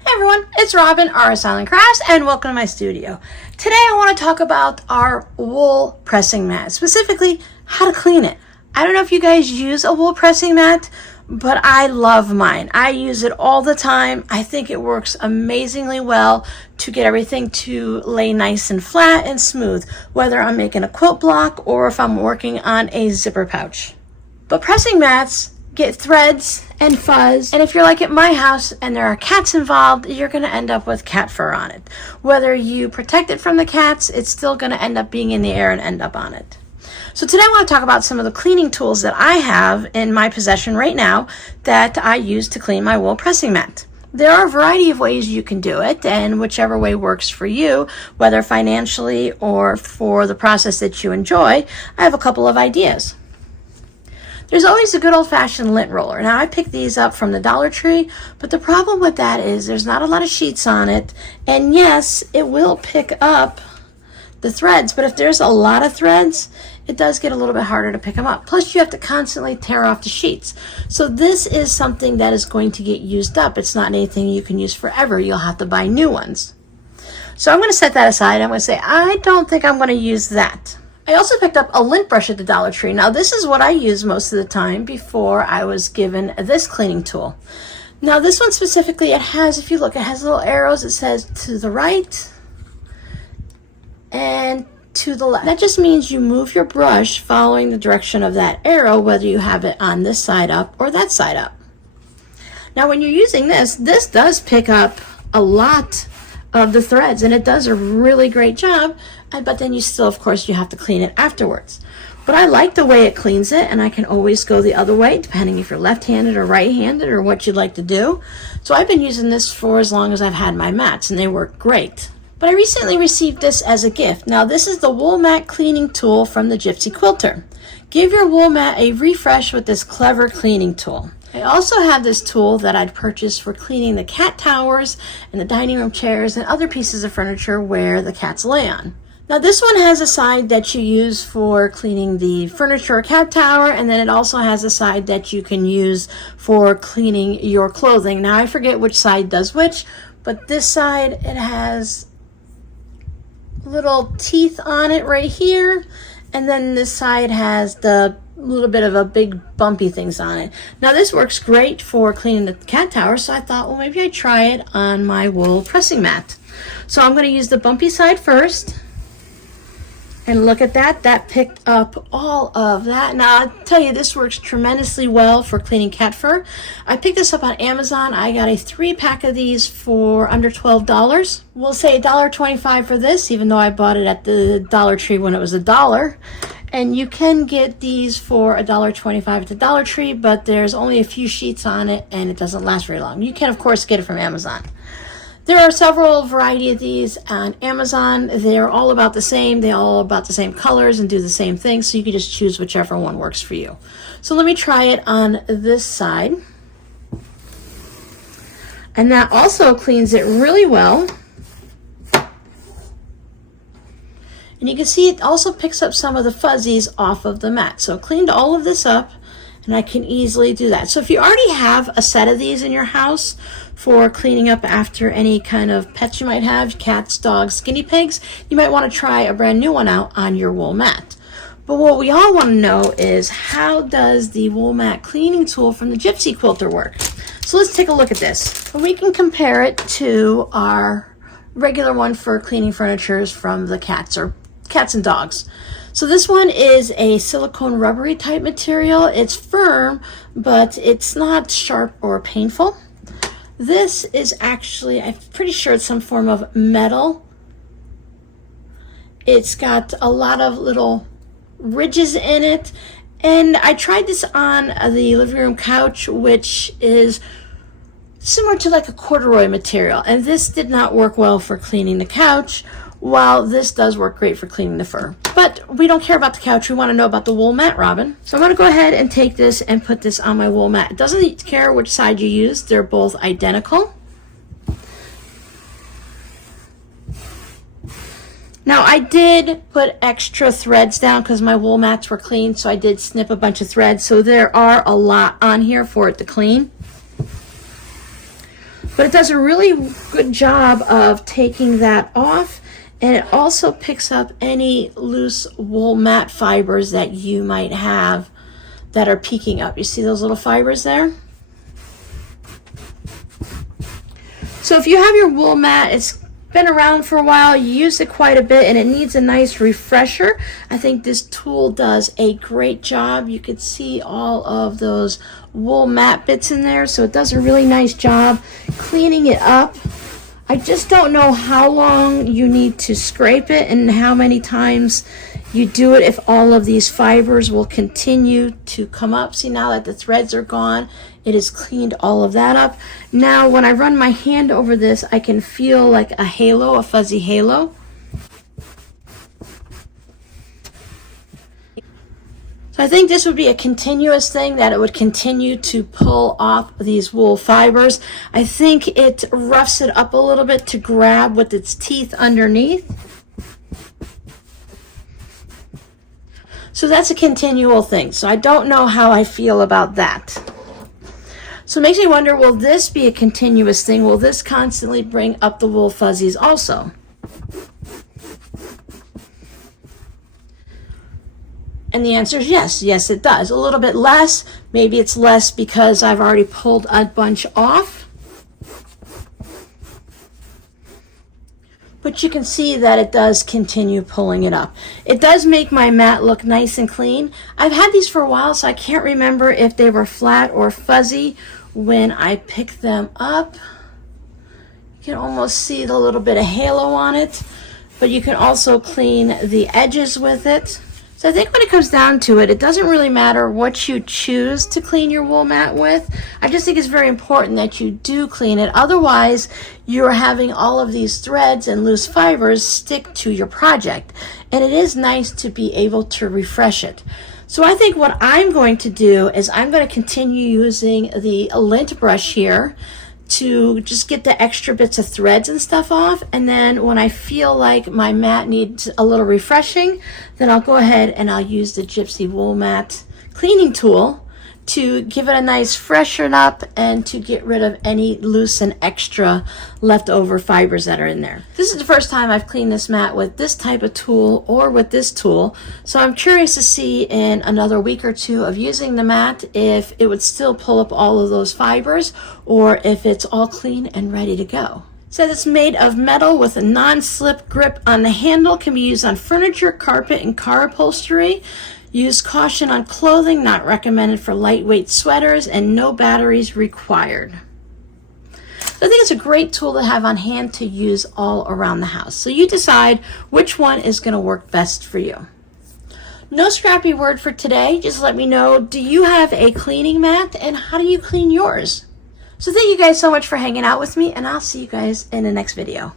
Hey everyone, it's Robin, Artist Island Crafts, and welcome to my studio. Today I want to talk about our wool pressing mat, specifically how to clean it. I don't know if you guys use a wool pressing mat, but I love mine. I use it all the time. I think it works amazingly well to get everything to lay nice and flat and smooth, whether I'm making a quilt block or if I'm working on a zipper pouch. But pressing mats get threads and fuzz, and if you're like at my house and there are cats involved, you're going to end up with cat fur on it. Whether you protect it from the cats, it's still going to end up being in the air and end up on it. So today I want to talk about some of the cleaning tools that I have in my possession right now that I use to clean my wool pressing mat. There are a variety of ways you can do it, and whichever way works for you, whether financially or for the process that you enjoy, I have a couple of ideas. There's always a good old-fashioned lint roller. Now, I picked these up from the Dollar Tree, but the problem with that is there's not a lot of sheets on it. And yes, it will pick up the threads, but if there's a lot of threads, it does get a little bit harder to pick them up. Plus, you have to constantly tear off the sheets. So this is something that is going to get used up. It's not anything you can use forever. You'll have to buy new ones. So I'm going to set that aside. I'm going to say, I don't think I'm going to use that. I also picked up a lint brush at the Dollar Tree. Now this is what I use most of the time before I was given this cleaning tool. Now this one specifically, it has, if you look, it has little arrows. It says to the right and to the left. That just means you move your brush following the direction of that arrow, whether you have it on this side up or that side up. Now when you're using this does pick up a lot of the threads, and it does a really great job, but then you still, of course, you have to clean it afterwards. But I like the way it cleans it, and I can always go the other way, depending if you're left-handed or right-handed or what you'd like to do. So I've been using this for as long as I've had my mats, and they work great. But I recently received this as a gift. Now this is the wool mat cleaning tool from the Gypsy Quilter. Give your wool mat a refresh with this clever cleaning tool. I also have this tool that I'd purchased for cleaning the cat towers and the dining room chairs and other pieces of furniture where the cats lay on. Now this one has a side that you use for cleaning the furniture or cat tower, and then it also has a side that you can use for cleaning your clothing. Now I forget which side does which, but this side, it has little teeth on it right here, and then this side has the little bit of a big bumpy things on it. Now this works great for cleaning the cat tower, so I thought, well, maybe I'd try it on my wool pressing mat. So I'm going to use the bumpy side first. And look at that, that picked up all of that. Now, I'll tell you, this works tremendously well for cleaning cat fur. I picked this up on Amazon. I got a 3-pack of these for under $12. We'll say $1.25 for this, even though I bought it at the Dollar Tree when it was $1. And you can get these for $1.25 at the Dollar Tree, but there's only a few sheets on it, and it doesn't last very long. You can, of course, get it from Amazon. There are several variety of these on Amazon. They're all about the same. They're all about the same colors and do the same thing, so you can just choose whichever one works for you. So let me try it on this side. And that also cleans it really well. And you can see it also picks up some of the fuzzies off of the mat. So it cleaned all of this up, and I can easily do that. So if you already have a set of these in your house for cleaning up after any kind of pets you might have, cats, dogs, guinea pigs, you might want to try a brand new one out on your wool mat. But what we all want to know is, how does the wool mat cleaning tool from the Gypsy Quilter work? So let's take a look at this. We can compare it to our regular one for cleaning furniture from the cats or cats and dogs. So this one is a silicone rubbery type material. It's firm, but it's not sharp or painful. This is actually, I'm pretty sure it's some form of metal. It's got a lot of little ridges in it. And I tried this on the living room couch, which is similar to like a corduroy material. And this did not work well for cleaning the couch, while this does work great for cleaning the fur. But we don't care about the couch. We want to know about the wool mat, Robin. So I'm going to go ahead and take this and put this on my wool mat. It doesn't care which side you use. They're both identical. Now I did put extra threads down because my wool mats were clean, so I did snip a bunch of threads. So there are a lot on here for it to clean. But it does a really good job of taking that off, and it also picks up any loose wool mat fibers that you might have that are peeking up. You see those little fibers there? So if you have your wool mat, it's been around for a while, you use it quite a bit, and it needs a nice refresher, I think this tool does a great job. You could see all of those wool mat bits in there, so it does a really nice job cleaning it up. I just don't know how long you need to scrape it and how many times you do it if all of these fibers will continue to come up. See, now that the threads are gone, it has cleaned all of that up. Now when I run my hand over this, I can feel like a halo, a fuzzy halo. So I think this would be a continuous thing, that it would continue to pull off these wool fibers. I think it roughs it up a little bit to grab with its teeth underneath. So that's a continual thing. So I don't know how I feel about that. So it makes me wonder, will this be a continuous thing? Will this constantly bring up the wool fuzzies also? And the answer is yes. Yes, it does. A little bit less. Maybe it's less because I've already pulled a bunch off. But you can see that it does continue pulling it up. It does make my mat look nice and clean. I've had these for a while, so I can't remember if they were flat or fuzzy when I picked them up. You can almost see the little bit of halo on it, but you can also clean the edges with it. So I think when it comes down to it, it doesn't really matter what you choose to clean your wool mat with. I just think it's very important that you do clean it. Otherwise, you're having all of these threads and loose fibers stick to your project. And it is nice to be able to refresh it. So I think what I'm going to do is I'm going to continue using the lint brush here to just get the extra bits of threads and stuff off, and then when I feel like my mat needs a little refreshing, then I'll go ahead and I'll use the Gypsy Wool Mat cleaning tool to give it a nice freshen up and to get rid of any loose and extra leftover fibers that are in there. This is the first time I've cleaned this mat with this type of tool or with this tool, so I'm curious to see in another week or two of using the mat if it would still pull up all of those fibers or if it's all clean and ready to go. It says it's made of metal with a non-slip grip on the handle, can be used on furniture, carpet, and car upholstery. Use caution on clothing, not recommended for lightweight sweaters, and no batteries required. So I think it's a great tool to have on hand to use all around the house. So you decide which one is going to work best for you. No scrappy word for today. Just let me know, do you have a cleaning mat and how do you clean yours? So thank you guys so much for hanging out with me, and I'll see you guys in the next video.